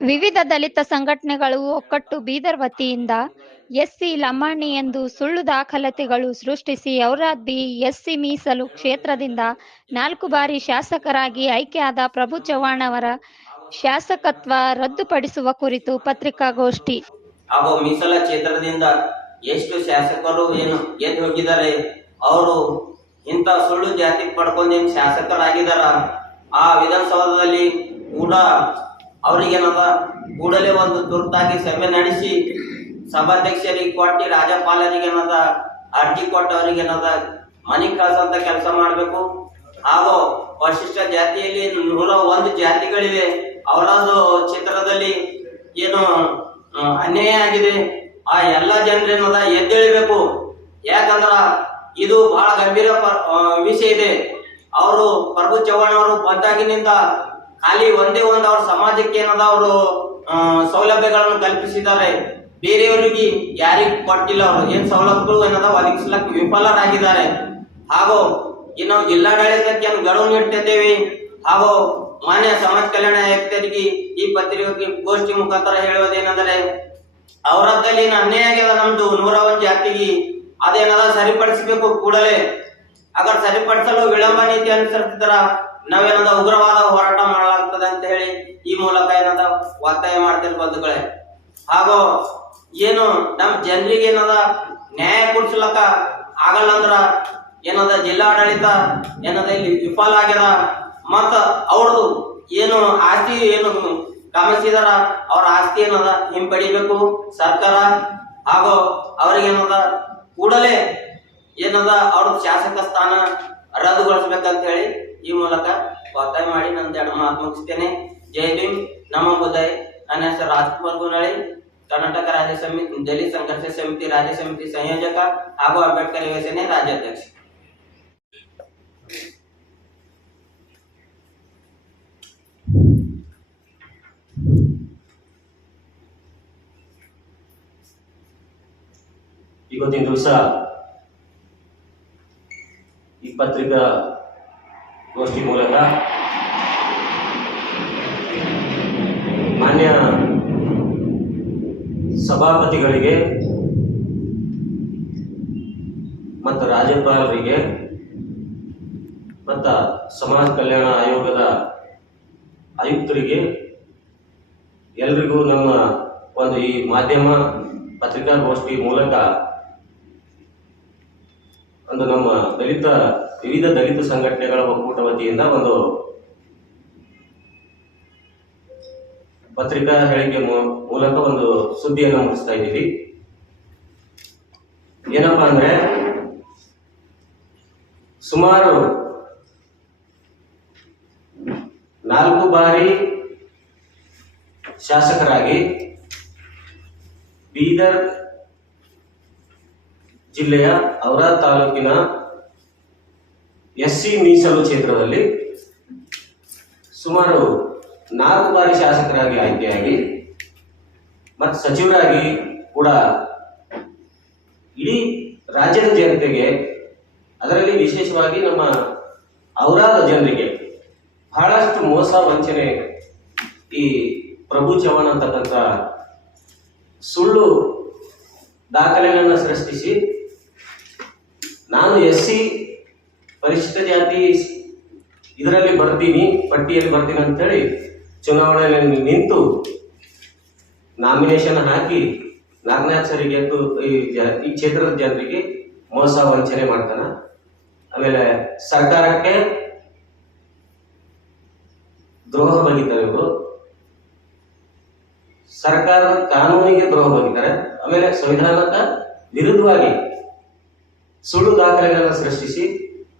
ವಿವಿಧ ದಲಿತ ಸಂಘಟನೆಗಳು ಒಕ್ಕಟ್ಟು ಬೀದರ್ ವತಿಯಿಂದ ಎಸ್ಸಿ ಲಮಾಣಿ ಎಂದು ಸುಳ್ಳು ದಾಖಲಾತಿಗಳು ಸೃಷ್ಟಿಸಿ ಔರಾದ್ಬಿ ಎಸ್ಸಿ ಮೀಸಲು ಕ್ಷೇತ್ರದಿಂದ ನಾಲ್ಕು ಬಾರಿ ಶಾಸಕರಾಗಿ ಆಯ್ಕೆಯಾದ ಪ್ರಭು ಚವ್ಹಾಣ್ ಅವರ ಶಾಸಕತ್ವ ರದ್ದುಪಡಿಸುವ ಕುರಿತು ಪತ್ರಿಕಾಗೋಷ್ಠಿ. ಹಾಗೂ ಮೀಸಲ ಕ್ಷೇತ್ರದಿಂದ ಎಷ್ಟು ಶಾಸಕರು ಏನು ಎದ್ದು ಹೋಗಿದ್ದಾರೆ, ಅವರು ಇಂಥ ಸುಳ್ಳು ಜಾತಿ ಪಡ್ಕೊಂಡು ಶಾಸಕರಾಗಿದ್ದಾರ? ಆ ವಿಧಾನಸೌಧದಲ್ಲಿ ಕೂಡ ಅವ್ರಿಗೇನದ? ಕೂಡಲೇ ಒಂದು ತುರ್ತಾಗಿ ಸಭೆ ನಡೆಸಿ ಸಭಾಧ್ಯಕ್ಷರಿಗೆ ಕೊಟ್ಟು ರಾಜ್ಯಪಾಲರಿಗೆ ಏನದ ಅರ್ಜಿ ಕೊಟ್ಟು ಅವ್ರಿಗೇನದ? ಮನೆ ಕಳ್ಸಂತ ಕೆಲಸ ಮಾಡಬೇಕು. ಹಾಗೂ ವಶಿಷ್ಟ ಜಾತಿಯಲ್ಲಿ ನೂರ ಒಂದು ಜಾತಿಗಳಿವೆ. ಅವರದು ಚಿತ್ರದಲ್ಲಿ ಏನು ಅನ್ಯಾಯ ಆಗಿದೆ. ಆ ಎಲ್ಲ ಜನರೇನದ ಎದ್ದೇಳಬೇಕು. ಯಾಕಂದ್ರ ಇದು ಬಹಳ ಗಂಭೀರ ವಿಷಯ ಇದೆ. ಅವರು ಪ್ರಭು ಚವ್ಹಾಣ್ ಅವರು ಬಂದಾಗಿನಿಂದ ಖಾಲಿ ಒಂದೇ ಒಂದು ಅವ್ರ ಸಮಾಜಕ್ಕೆ ಏನದ ಅವರು ಸೌಲಭ್ಯಗಳನ್ನು ಕಲ್ಪಿಸಿದ್ದಾರೆ. ಬೇರೆಯವರಿಗೆ ಯಾರಿಗೆ ಕೊಟ್ಟಿಲ್ಲ ಅವರು. ಏನ್ ಸೌಲಭ್ಯಗಳು ಏನದ? ಒದಗಿಸ್ಲಕ್ ವಿಫಲರಾಗಿದ್ದಾರೆ. ಹಾಗೂ ಇನ್ನು ಜಿಲ್ಲಾಡಳಿತಕ್ಕೆ ಗಡುವು ನೀಡ್ತಿದ್ದೇವೆ. ಹಾಗೂ ಮಾನ್ಯ ಸಮಾಜ ಕಲ್ಯಾಣ ಆಯುಕ್ತರಿಗೆ ಈ ಪತ್ರಿಕೆ ಗೋಷ್ಠಿ ಮುಖಾಂತರ ಹೇಳುವುದೇನೆಂದರೆ, ಅವರದ್ದಲ್ಲಿ ಅನ್ಯಾಯ ಆಗ್ಯದ ನಮ್ದು? ನೂರ ಒಂದು ಜಾತಿಗೆ ಅದೇನದ ಸರಿಪಡಿಸಬೇಕು ಕೂಡಲೇ? ಅಗರ್ ಸರಿಪಡಿಸಲು ವಿಳಂಬ ನೀತಿ ಅನುಸರಿಸಿದ್ರ ನಾವೇನದ ಉಗ್ರವಾದ ಹೋರಾಟ ಮಾಡಲಾಗ್ತದೆ ಅಂತ ಹೇಳಿ ಈ ಮೂಲಕ ಏನದ ಒತ್ತಾಯ ಮಾಡ್ತಿರ್ ಬಂಧುಗಳೇ ಹಾಗೂ ಏನು ನಮ್ ಜನರಿಗೆ ಏನದ ನ್ಯಾಯ ಕೊಡ್ಸ್ಲಕ್ಕ ಆಗಲ್ಲ ಅಂದ್ರ ಏನದ ಜಿಲ್ಲಾಡಳಿತ ಏನದ ಇಲ್ಲಿ ವಿಫಲ ಆಗ್ಯದ ಮತ್ತ ಅವ್ರದ್ದು ಏನು ಆಸ್ತಿ ಏನು ಗಮನಿಸಿದಾರ ಅವ್ರ ಆಸ್ತಿ ಏನದ ಹಿಂಪಡಿಬೇಕು ಸರ್ಕಾರ. ಹಾಗೂ ಅವ್ರಿಗೇನದ ಕೂಡಲೇ ಏನದ ಅವ್ರದ್ದು ಶಾಸಕ ಸ್ಥಾನ ರದ್ದುಗೊಳಿಸ್ಬೇಕಂತ ಹೇಳಿ ಈ ಮೂಲಕ ಒತ್ತಾಯ ಮಾಡಿ ನನ್ನ ಮಾತು ಮುಗಿಸ್ತೇನೆ. ಜೈ ಭೀಮ್ ನಮ್ಮ ಬುದ್ಧಾಯ್ ನನ್ನ ಹೆಸರು ರಾಜ್ಕುಮಾರ್ ಗುನಳಿ ಕರ್ನಾಟಕ ರಾಜ್ಯ ಸಮಿತಿ, ದಲಿತ ಸಂಘರ್ಷ ಸಮಿತಿ, ರಾಜ್ಯ ಸಮಿತಿ ಸಂಯೋಜಕ ಹಾಗೂ ಅಂಬೇಡ್ಕರ್ ಯೋಜನೆ ರಾಜ್ಯಾಧ್ಯಕ್ಷ. ಇವತ್ತಿನ ದಿವಸ ಈ ಪತ್ರಿಕಾ ಗೋಷ್ಠಿ ಮೂಲಕ ಮಾನ್ಯ ಸಭಾಪತಿಗಳಿಗೆ ಮತ್ತು ರಾಜ್ಯಪಾಲರಿಗೆ ಮತ್ತು ಸಮಾಜ ಕಲ್ಯಾಣ ಆಯೋಗದ ಆಯುಕ್ತರಿಗೆ ಎಲ್ರಿಗೂ ನಮ್ಮ ಒಂದು ಈ ಮಾಧ್ಯಮ ಪತ್ರಿಕಾಗೋಷ್ಠಿ ಮೂಲಕ ಒಂದು ನಮ್ಮ ದಲಿತ, ವಿವಿಧ ದಲಿತ ಸಂಘಟನೆಗಳ ಒಕ್ಕೂಟ ವತಿಯಿಂದ ಒಂದು ಪತ್ರಿಕಾ ಹೇಳಿಕೆ ಮೂಲಕ ಒಂದು ಸುದ್ದಿಯನ್ನು ಮುಗಿಸ್ತಾ ಇದ್ದೀವಿ. ಏನಪ್ಪಾ ಅಂದ್ರೆ, ಸುಮಾರು ನಾಲ್ಕು ಬಾರಿ ಶಾಸಕರಾಗಿ ಬೀದರ್ ಜಿಲ್ಲೆಯ ಔರಾದ್ ತಾಲೂಕಿನ ಎಸ್ಸಿ ಮೀಸಲು ಕ್ಷೇತ್ರದಲ್ಲಿ ಸುಮಾರು ನಾಲ್ಕು ಬಾರಿ ಶಾಸಕರಾಗಿ ಆಯ್ಕೆಯಾಗಿ ಮತ್ತು ಸಚಿವರಾಗಿ ಕೂಡ ಇಡೀ ರಾಜ್ಯದ ಜನತೆಗೆ ಅದರಲ್ಲಿ ವಿಶೇಷವಾಗಿ ನಮ್ಮ ಔರಾದ ಜನರಿಗೆ ಬಹಳಷ್ಟು ಮೋಸ ವಂಚನೆ ಈ ಪ್ರಭು ಚವ್ಹಾಣ್ ಅಂತಕ್ಕಂಥ ಸುಳ್ಳು ದಾಖಲೆಗಳನ್ನು ಸೃಷ್ಟಿಸಿ ನಾನು ಎಸ್ ಸಿ ಪರಿಶಿಷ್ಟ ಜಾತಿ ಇದರಲ್ಲಿ ಬರ್ತೀನಿ, ಪಟ್ಟಿಯಲ್ಲಿ ಬರ್ತೀನಿ ಅಂತೇಳಿ ಚುನಾವಣೆಯಲ್ಲಿ ನಿಂತು ನಾಮಿನೇಷನ್ ಹಾಕಿ ನಾಗನಾಥ್ ಸರಿ ಗೆದ್ದು ಈ ಕ್ಷೇತ್ರದ ಜನರಿಗೆ ಮೋಸ ವಂಚನೆ ಮಾಡ್ತಾನ. ಆಮೇಲೆ ಸರ್ಕಾರಕ್ಕೆ ದ್ರೋಹ ಬಗಿತಾರೆ ಇವರು. ಸರ್ಕಾರದ ಕಾನೂನಿಗೆ ದ್ರೋಹ ಬಗಿತಾರೆ ಆಮೇಲೆ ಸಂವಿಧಾನದ ವಿರುದ್ಧವಾಗಿ ಸುಳ್ಳು ದಾಖಲೆಗಳನ್ನು ಸೃಷ್ಟಿಸಿ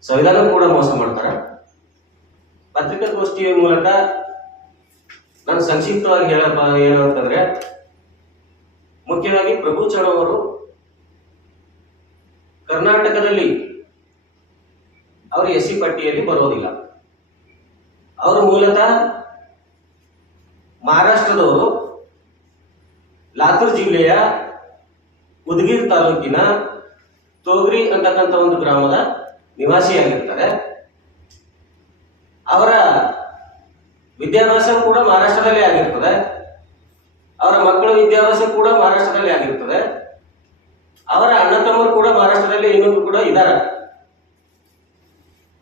ಸಂವಿಧಾನ ಕೂಡ ಮೋಸ ಮಾಡ್ತಾರೆ. ಪತ್ರಿಕಾಗೋಷ್ಠಿಯ ಮೂಲಕ ನಾನು ಸಂಕ್ಷಿಪ್ತವಾಗಿ ಹೇಳಪ್ಪ ಏನು ಮುಖ್ಯವಾಗಿ ಪ್ರಭು ಚಡವರು ಕರ್ನಾಟಕದಲ್ಲಿ ಅವರು ಎಸ್ ಸಿ ಪಟ್ಟಿಯಲ್ಲಿ ಬರೋದಿಲ್ಲ. ಅವರು ಮೂಲತಃ ಮಹಾರಾಷ್ಟ್ರದವರು ಲಾತೂರ್ ಜಿಲ್ಲೆಯ ಉದ್ಗೀರ್ ತಾಲೂಕಿನ ತೋಗ್ರಿ ಅಂತಕ್ಕಂಥ ಒಂದು ಗ್ರಾಮದ ನಿವಾಸಿಯಾಗಿರ್ತಾರೆ. ಅವರ ವಿದ್ಯಾಭ್ಯಾಸ ಕೂಡ ಮಹಾರಾಷ್ಟ್ರದಲ್ಲೇ ಆಗಿರ್ತದೆ. ಅವರ ಮಕ್ಕಳ ವಿದ್ಯಾಭ್ಯಾಸ ಕೂಡ ಮಹಾರಾಷ್ಟ್ರದಲ್ಲಿ ಆಗಿರ್ತದೆ. ಅವರ ಅಣ್ಣ ತಮ್ಮರು ಕೂಡ ಮಹಾರಾಷ್ಟ್ರದಲ್ಲಿ ಇನ್ನೊಂದು ಕೂಡ ಇದ್ದಾರೆ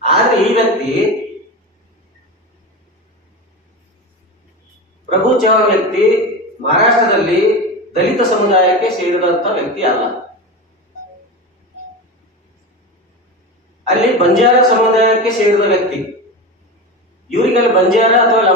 ಆದ್ರೆ ಈ ವ್ಯಕ್ತಿ ಪ್ರಭು ಚೌಹಾಣ್ ವ್ಯಕ್ತಿ ಮಹಾರಾಷ್ಟ್ರದಲ್ಲಿ ದಲಿತ ಸಮುದಾಯಕ್ಕೆ ಸೇರಿದಂತ ವ್ಯಕ್ತಿ ಅಲ್ಲ. ಅಲ್ಲಿ ಬಂಜಾರ ಸಮುದಾಯಕ್ಕೆ ಸೇರಿದ ವ್ಯಕ್ತಿ. ಇವರಿಗೆಲ್ಲ ಬಂಜಾರ ಅಥವಾ